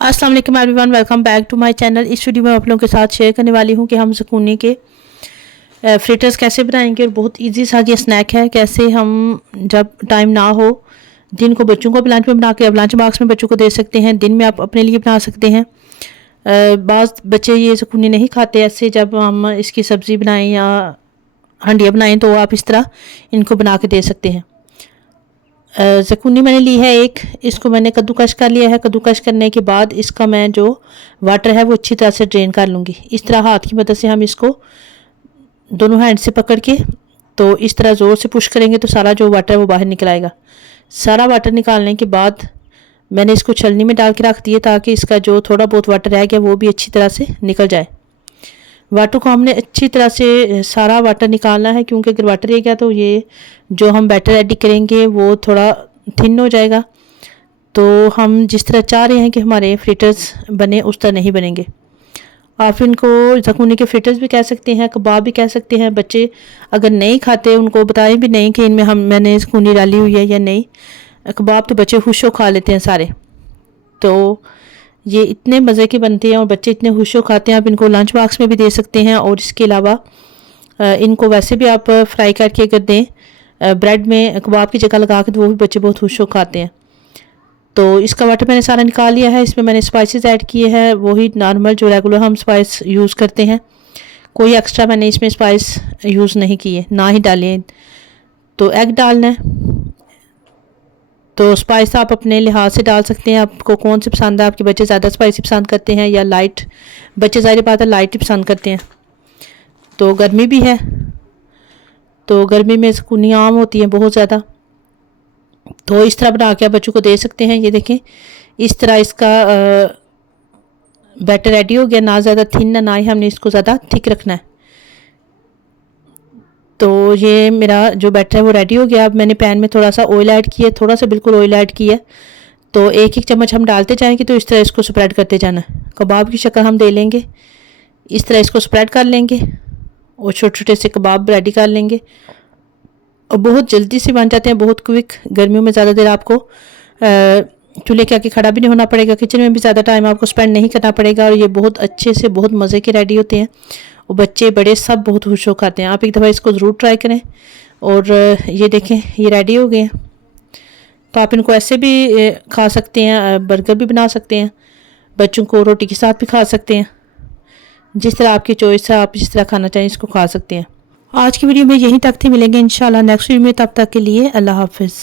अस्सलाम वालेकुम everyone, welcome back to my channel. इस वीडियो में आप लोगों के साथ शेयर करने वाली हूं कि हम ज़ुकूनी के फ्रिटर्स कैसे बनाएंगे। और बहुत इजी सा ये स्नैक है। कैसे हम जब टाइम ना हो, दिन को बच्चों को लंच में बना के अब लंच बॉक्स में बच्चों को दे सकते हैं, दिन में आप अपने लिए बना सकते हैं। बाज़ बच्चे ये ज़ुकूनी नहीं खाते, ऐसे जब हम इसकी सब्ज़ी बनाएं या हंडिया बनाएं तो आप इस तरह इनको बना के दे सकते हैं। ज़ुकूनी मैंने ली है एक, इसको मैंने कद्दूकश कर लिया है। कद्दूकश करने के बाद इसका मैं जो वाटर है वो अच्छी तरह से ड्रेन कर लूँगी। इस तरह हाथ की मदद से हम इसको दोनों हैंड से पकड़ के तो इस तरह ज़ोर से पुश करेंगे तो सारा जो वाटर है वो बाहर निकल आएगा। सारा वाटर निकालने के बाद मैंने इसको छलनी में डाल के रख दिए ताकि इसका जो थोड़ा बहुत वाटर रह गया वो भी अच्छी तरह से निकल जाए। वाटर को हमने अच्छी तरह से सारा वाटर निकालना है, क्योंकि अगर वाटर रह गया तो ये जो हम बैटर रेडी करेंगे वो थोड़ा थिन हो जाएगा। तो हम जिस तरह चाह रहे हैं कि हमारे फ्रिटर्स बने उस तरह नहीं बनेंगे। आप इनको ज़ुकूनी के फ्रिटर्स भी कह सकते हैं, कबाब भी कह सकते हैं। बच्चे अगर नहीं खाते उनको बताएं भी नहीं कि इनमें मैंने ज़ुकूनी डाली हुई है या नहीं। कबाब तो बच्चे खुश हो खा लेते हैं सारे। तो ये इतने मज़े के बनते हैं और बच्चे इतने खुश हो खाते हैं। आप इनको लंच बॉक्स में भी दे सकते हैं और इसके अलावा इनको वैसे भी आप फ्राई करके अगर दें ब्रेड में कबाब की जगह लगा के तो वो भी बच्चे बहुत खुश हो खाते हैं। तो इसका वाटर मैंने सारा निकाल लिया है। इसमें मैंने स्पाइसेस ऐड किए हैं, वही नॉर्मल जो रेगुलर हम स्पाइस यूज़ करते हैं। कोई एक्स्ट्रा मैंने इसमें स्पाइस यूज़ नहीं किए, ना ही डाले। तो एग डालना है। तो स्पाइस आप अपने लिहाज से डाल सकते हैं, आपको कौन सी पसंद है। आपके बच्चे ज़्यादा स्पाइसी पसंद करते हैं या लाइट, बच्चे ज़ाहिर बात है लाइट ही पसंद करते हैं। तो गर्मी भी है, तो गर्मी में ज़ुकूनी आम होती है बहुत ज़्यादा। तो इस तरह बना के आप बच्चों को दे सकते हैं। ये देखें, इस तरह इसका बैटर रेडी हो गया। ना ज़्यादा थिन ना ही हमने इसको ज़्यादा थिक रखना है। तो ये मेरा जो बैटर है वो रेडी हो गया। अब मैंने पैन में थोड़ा सा ऑयल ऐड किया, थोड़ा सा बिल्कुल ऑयल ऐड किया। तो एक एक चम्मच हम डालते जाएंगे तो इस तरह इसको स्प्रेड करते जाना है। कबाब की शक्ल हम दे लेंगे, इस तरह इसको स्प्रेड कर लेंगे और छोटे छोटे से कबाब रेडी कर लेंगे। और बहुत जल्दी से बन जाते हैं, बहुत क्विक। गर्मियों में ज़्यादा देर आपको चूल्हे के आगे खड़ा भी नहीं होना पड़ेगा, किचन में भी ज़्यादा टाइम आपको स्पेंड नहीं करना पड़ेगा। और ये बहुत अच्छे से बहुत मज़े के रेडी होते हैं और बच्चे बड़े सब बहुत खुश हो खाते हैं। आप एक दफ़ा इसको ज़रूर ट्राई करें। और ये देखें, ये रेडी हो गए हैं। तो आप इनको ऐसे भी खा सकते हैं, बर्गर भी बना सकते हैं, बच्चों को रोटी के साथ भी खा सकते हैं। जिस तरह आपकी चॉइस है, आप जिस तरह खाना चाहें इसको खा सकते हैं। आज की वीडियो में यहीं तक थे, मिलेंगे इंशाल्लाह नेक्स्ट वीडियो में। तब तक के लिए अल्लाह हाफिज़।